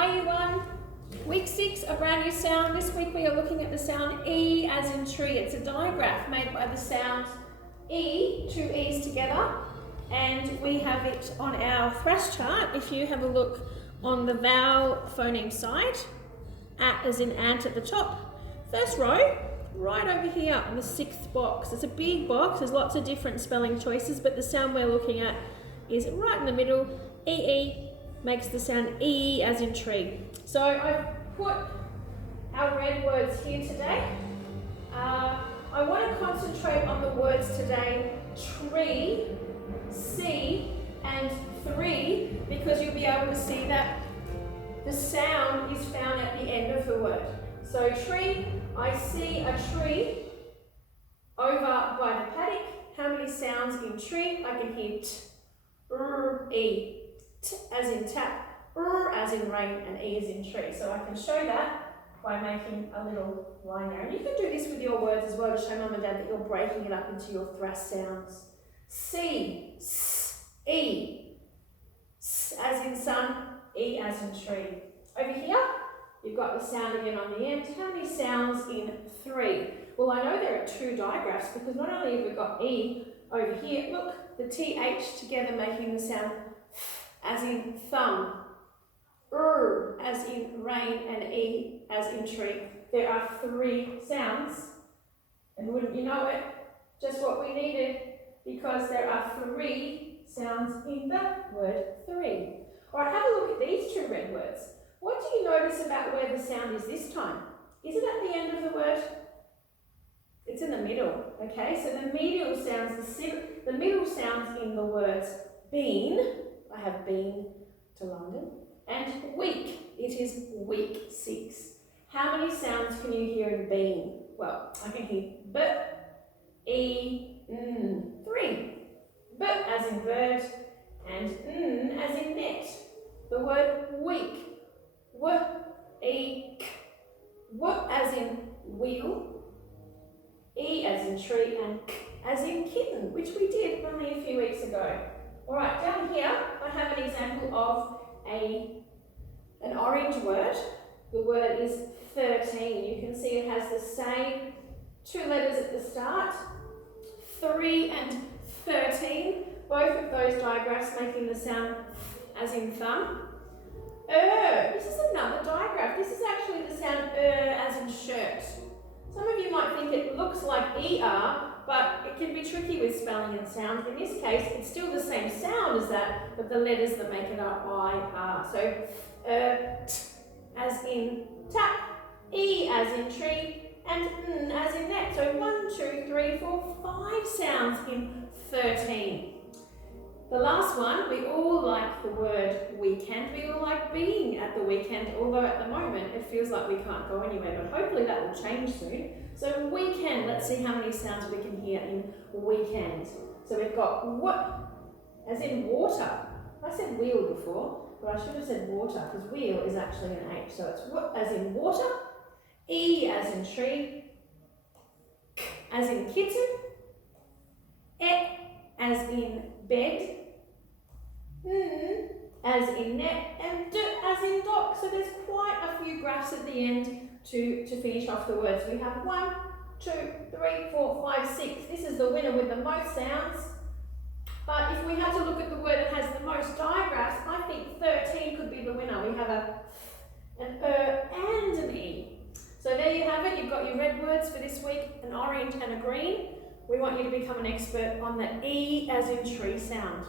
Hi Year 1, Week 6, a brand new sound. This week we are looking at the sound E as in tree. It's a digraph made by the sound E, two E's together, and we have it on our thrash chart. If you have a look on the vowel phoneme side, at as in ant at the top. First row, right over here in the 6th box. It's a big box, there's lots of different spelling choices, but the sound we're looking at is right in the middle. EE makes the sound E as in tree. So I've put our red words here today. I want to concentrate on the words today, tree, see, and three, because you'll be able to see that the sound is found at the end of the word. So tree, I see a tree over by the paddock. How many sounds in tree? I can hear t, r, e, t as in tap, r as in rain, and e as in tree. So I can show that by making a little line there. And you can do this with your words as well to show mum and dad that you're breaking it up into your thrash sounds. C, s, e, s as in sun, e as in tree. Over here, you've got the sound again on the end. How many sounds in three? Well, I know there are two digraphs because not only have we got E over here, look, the TH together making the sound as in thumb, as in rain, and E as in tree. There are three sounds, and wouldn't you know it, just what we needed, because there are three sounds in the word three. All right, have a look at these two red words. What do you notice about where the sound is this time? Is it at the end of the word? It's in the middle, okay? So the middle sounds in the words been, I have been to London, and week, it is week 6. How many sounds can you hear in been? Well, I can hear b, e, n, 3. B as in bird, and n as in net. The word week, w, e, k, w as in wheel, e as in tree, and k as in kitten, which we did only a few weeks ago. All right, down here I have an example of an orange word. The word is 13. You can see it has the same two letters at the start, 3 and 13. Both of those digraphs making the sound as in thumb. This is another digraph. This is actually the sound as in shirt. Some of you might think it looks like ER, but it can be tricky with spelling and sound. In this case, it's still the same sound as that, but the letters that make it are IR. So t as in tap, E as in tree, and N as in net. So 1, 2, 3, 4, 5 sounds in 13. The last one, we all like the word weekend. We all like being at the weekend, although at the moment it feels like we can't go anywhere, but hopefully that will change soon. So weekend, let's see how many sounds we can hear in weekend. So we've got what as in water. I said wheel before, but I should have said water because wheel is actually an H. So it's what as in water, E as in tree, K as in kitten, E as in bed, N as in net, and D as in dock. So there's quite a few graphs at the end to finish off the words. We have 1, 2, 3, 4, 5, 6. This is the winner with the most sounds. But if we had to look at the word that has the most digraphs, I think 13 could be the winner. We have an and an E. So there you have it. You've got your red words for this week, an orange and a green. We want you to become an expert on the E as in tree sound.